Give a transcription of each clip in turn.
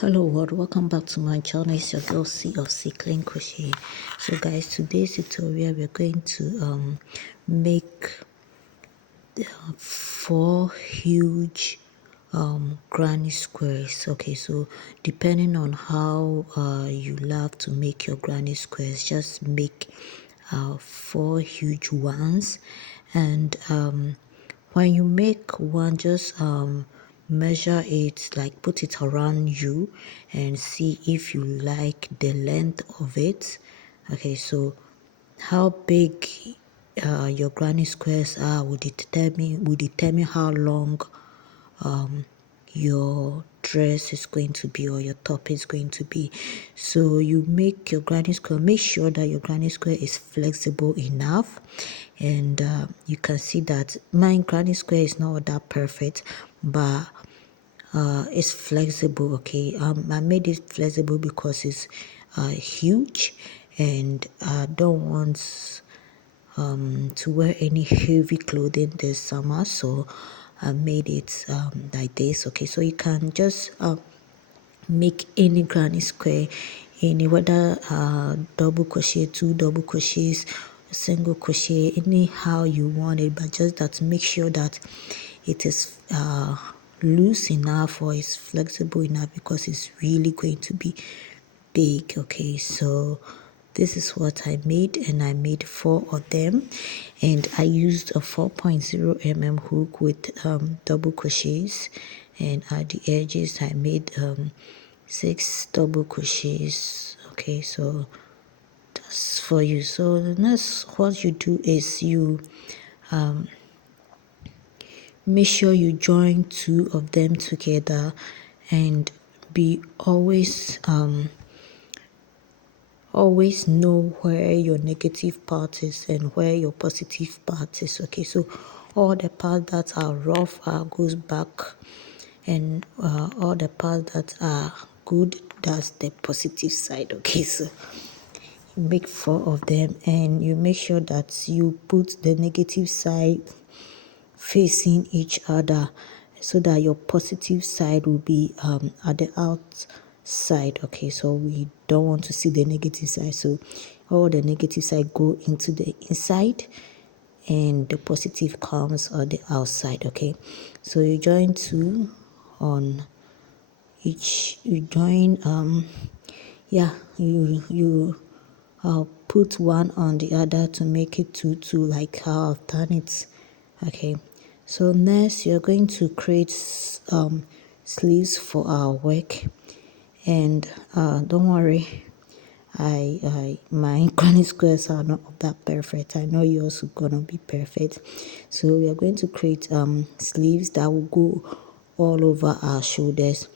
Hello world, welcome back to my channel. It's your girl C of C Clean Crochet. So guys, today's tutorial we're going to make four huge granny squares. Okay, so depending on how you love to make your granny squares, just make four huge ones. And when you make one, just measure it, like put it around you and see if you like the length of it. Okay, so how big your granny squares are will determine how long your dress is going to be or your top is going to be. So you make your granny square, make sure that your granny square is flexible enough. And you can see that my granny square is not that perfect, but it's flexible. Okay, I made it flexible because it's huge, and I don't want to wear any heavy clothing this summer, so I made it like this. Okay, so you can just make any granny square, any whether double crochet, two double crochets, single crochet, anyhow you want it, but just that make sure that it is loose enough or it's flexible enough, because it's really going to be big. Okay, so this is what I made, and I made four of them, and I used a 4.0 hook with double crochets, and at the edges I made 6 double crochets. Okay, so that's for you. So the next, what you do is you make sure you join two of them together, and be always know where your negative part is and where your positive part is. Okay, so all the parts that are rough goes back, and all the parts that are good, that's the positive side. Okay, so you make four of them, and you make sure that you put the negative side facing each other, so that your positive side will be at the outside. Okay, so we don't want to see the negative side, so all the negative side go into the inside and the positive comes on the outside. Okay, so you join two on each, you join you put one on the other to make it two, like how I've done it. Okay, so next you're going to create sleeves for our work, and don't worry, my granny squares are not that perfect. I know yours are gonna be perfect. So we are going to create sleeves that will go all over our shoulders.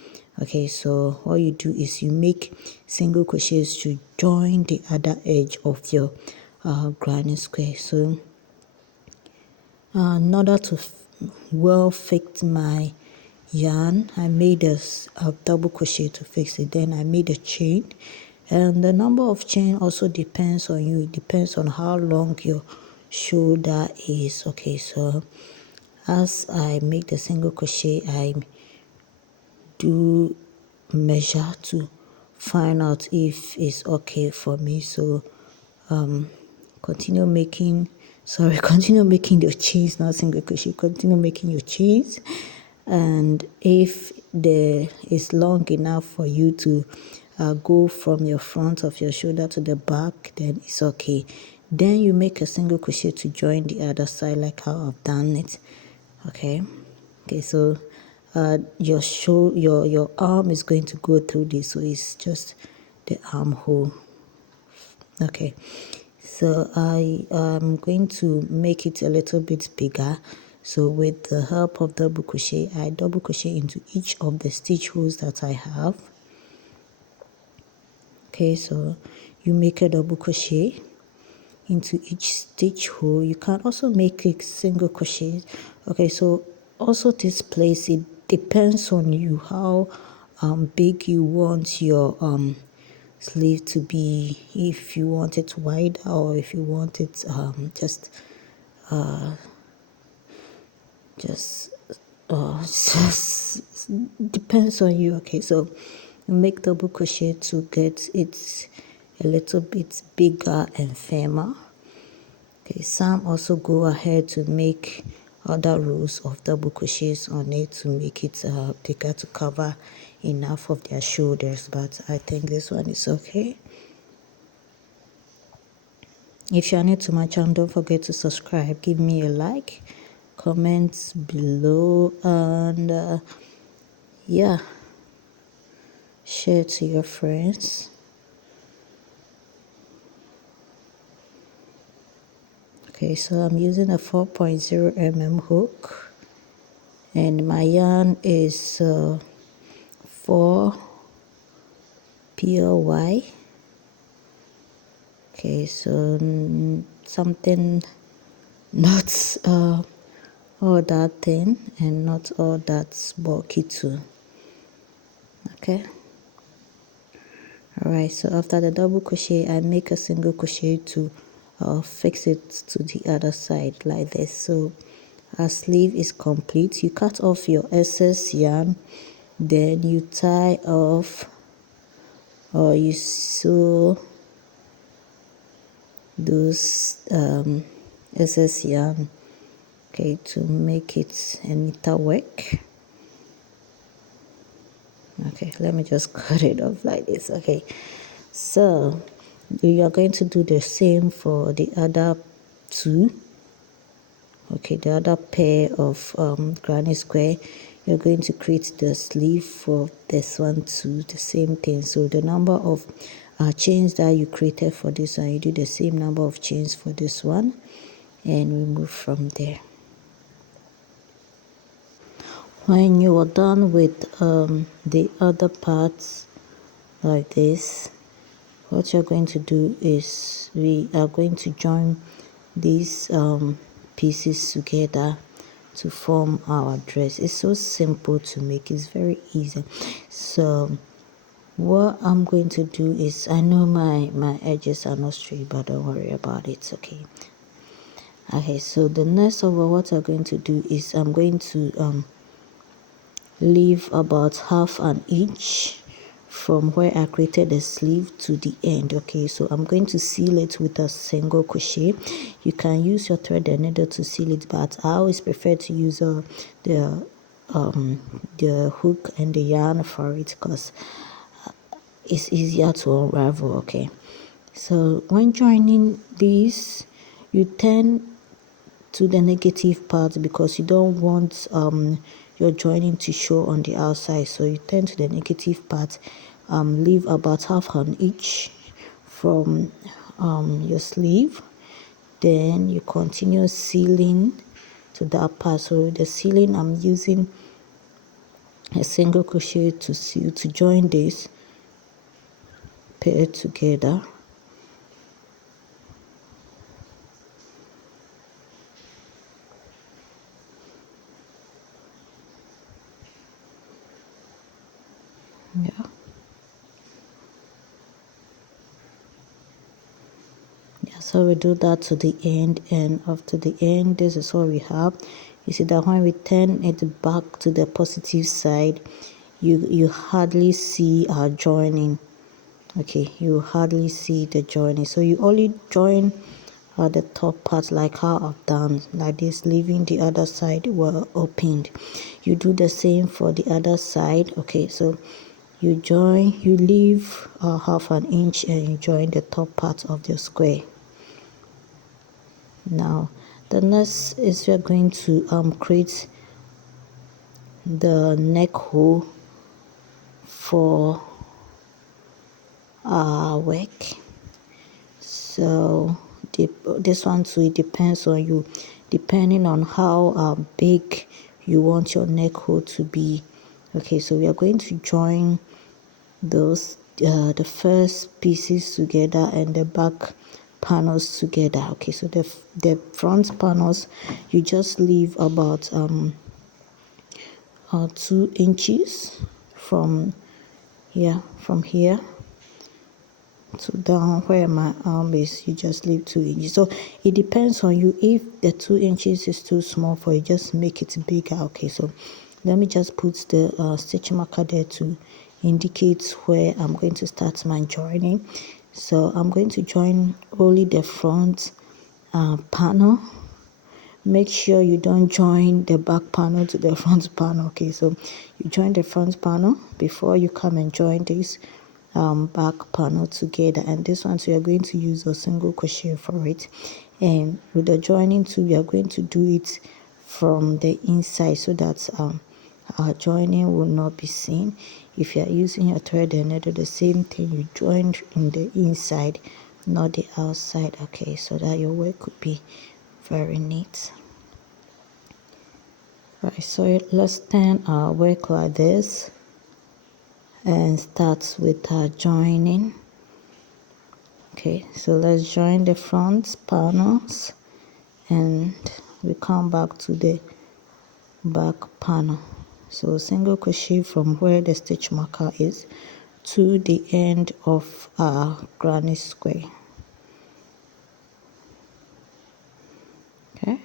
Okay, so what you do is you make single crochets to join the other edge of your granny square. So in order to well fit my yarn, I made a double crochet to fix it. Then I made a chain, and the number of chain also depends on you. It depends on how long your shoulder is. Okay, so as I make the single crochet, I do measure to find out if it's okay for me. So continue making continue making your chains, not single crochet, continue making your chains, and if there is long enough for you to go from your front of your shoulder to the back, then it's okay. Then you make a single crochet to join the other side, like how I've done it. Okay, so your arm is going to go through this, so it's just the armhole. Okay, so I am going to make it a little bit bigger. So with the help of double crochet, I double crochet into each of the stitch holes that I have. Okay, so you make a double crochet into each stitch hole. You can also make a single crochet. Okay, so also this place, it depends on you how big you want your sleeve to be, if you want it wide or if you want it just just depends on you. Okay, so make double crochet to get it a little bit bigger and firmer. Okay, some also go ahead to make other rows of double crochets on it to make it bigger, to cover enough of their shoulders, but I think this one is okay. If you are new to my channel, don't forget to subscribe, give me a like, comment below, and yeah, share to your friends. Okay, so I'm using a 4.0 mm hook, and my yarn is 4 Okay, so something not all that thin and not all that bulky too. Okay. Alright, so after the double crochet, I make a single crochet to fix it to the other side like this. So our sleeve is complete. You cut off your excess yarn, then you tie off or you sew those excess yarn, okay, to make it a neater work. Okay, let me just cut it off like this. Okay, so you are going to do the same for the other two. Okay, the other pair of granny square, you're going to create the sleeve for this one too, the same thing. So the number of chains that you created for this one, you do the same number of chains for this one, and we move from there. When you are done with the other parts like this, what you're going to do is we are going to join these pieces together to form our dress. It's so simple to make, it's very easy. So what I'm going to do is, I know my edges are not straight, but don't worry about it. Okay, so the next over, what I'm going to do is I'm going to leave about half an inch from where I created the sleeve to the end. Okay, so I'm going to seal it with a single crochet. You can use your thread and needle to seal it, but I always prefer to use the hook and the yarn for it because it's easier to unravel. Okay, so when joining these, you turn to the negative part because you don't want your joining to show on the outside. So you turn to the negative part, leave about half an inch from your sleeve, then you continue sealing to that part. So the sealing, I'm using a single crochet to seal, to join this pair together. Yeah. So we do that to the end, and after the end, this is what we have. You see that when we turn it back to the positive side, you hardly see our joining. Okay, you hardly see the joining. So you only join the top part like how I've done, like this, leaving the other side well opened. You do the same for the other side. Okay, so you leave half an inch and you join the top part of the square. Now the next is we're going to create the neck hole for our work. So this one too, it depends on you, depending on how big you want your neck hole to be. Okay, so we are going to join those the first pieces together and the back panels together. Okay, so the front panels, you just leave about 2 inches from here to down where my arm is. You just leave 2 inches. So it depends on you. If the 2 inches is too small for you, just make it bigger. Okay, so let me just put the stitch marker there to indicates where I'm going to start my joining. So I'm going to join only the front panel. Make sure you don't join the back panel to the front panel. Okay, so you join the front panel before you come and join this back panel together. And this one, so you're going to use a single crochet for it. And with the joining tool, we are going to do it from the inside so that our joining will not be seen. If you are using your thread and needle, the same thing, you join in the inside, not the outside. Okay, so that your work could be very neat. Right, so let's turn our work like this and start with our joining. Okay, so let's join the front panels and we come back to the back panel. So single crochet from where the stitch marker is to the end of our granny square. Okay,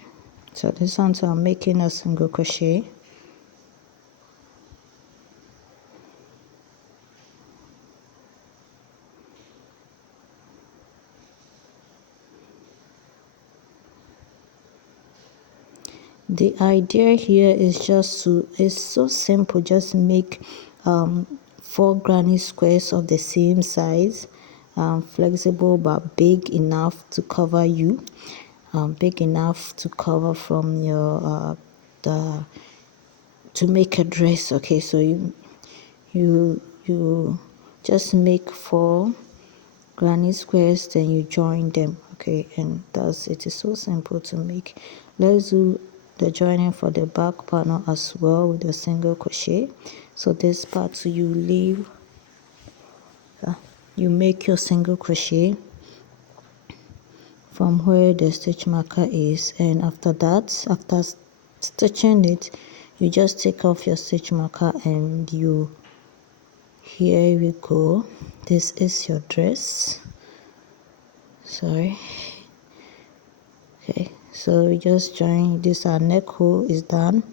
so this one, so I'm making a single crochet. The idea here is just to, it's so simple, just make 4 granny squares of the same size, flexible but big enough to cover you, big enough to cover from your to make a dress. Okay, so you just make 4 granny squares, then you join them. Okay, and that's it. Is so simple to make. Let's do the joining for the back panel as well with a single crochet. So this part, so you leave, you make your single crochet from where the stitch marker is, and after that, after stitching it, you just take off your stitch marker and you, here we go, this is your dress. Sorry. Okay, so we just join this. Our neck hole is done,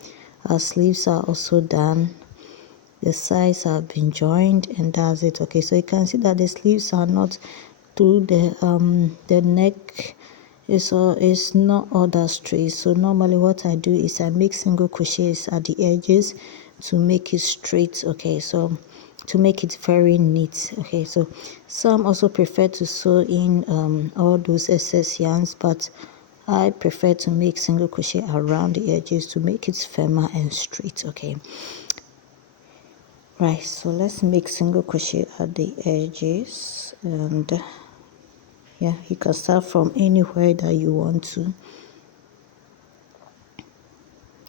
our sleeves are also done, the sides have been joined, and that's it. Okay, so you can see that the sleeves are not through the neck is not all that straight. So normally what I do is I make single crochets at the edges to make it straight. Okay, so to make it very neat. Okay, so some also prefer to sew in all those excess yarns, but I prefer to make single crochet around the edges to make it firmer and straight. Okay, right, so let's make single crochet at the edges, and yeah, you can start from anywhere that you want to.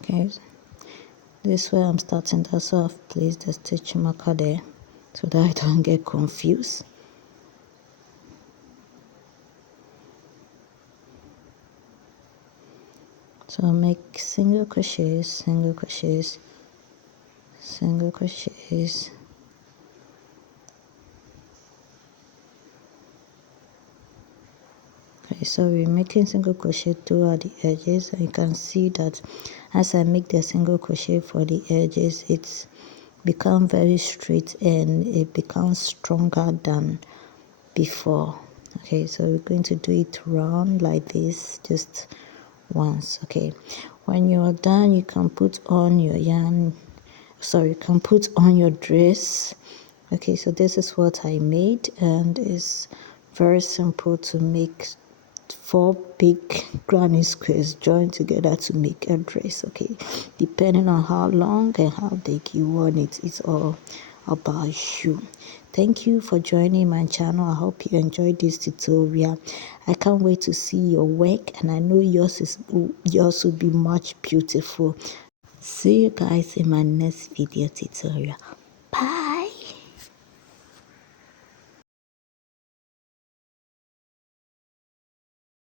Okay, this way I'm starting, that's why I've placed the stitch marker there so that I don't get confused. So I'll make single crochets, single crochets, single crochets. Okay, so we're making single crochet throughout the edges, and you can see that as I make the single crochet for the edges, it's become very straight and it becomes stronger than before. Okay, so we're going to do it round like this just once. Okay, when you're done, you can put on your yarn, sorry, you can put on your dress. Okay, so this is what I made, and it's very simple to make 4 big granny squares joined together to make a dress. Okay, depending on how long and how big you want it, it's all about you. Thank you for joining my channel. I hope you enjoyed this tutorial. I can't wait to see your work, and I know yours will be much beautiful. See you guys in my next video tutorial.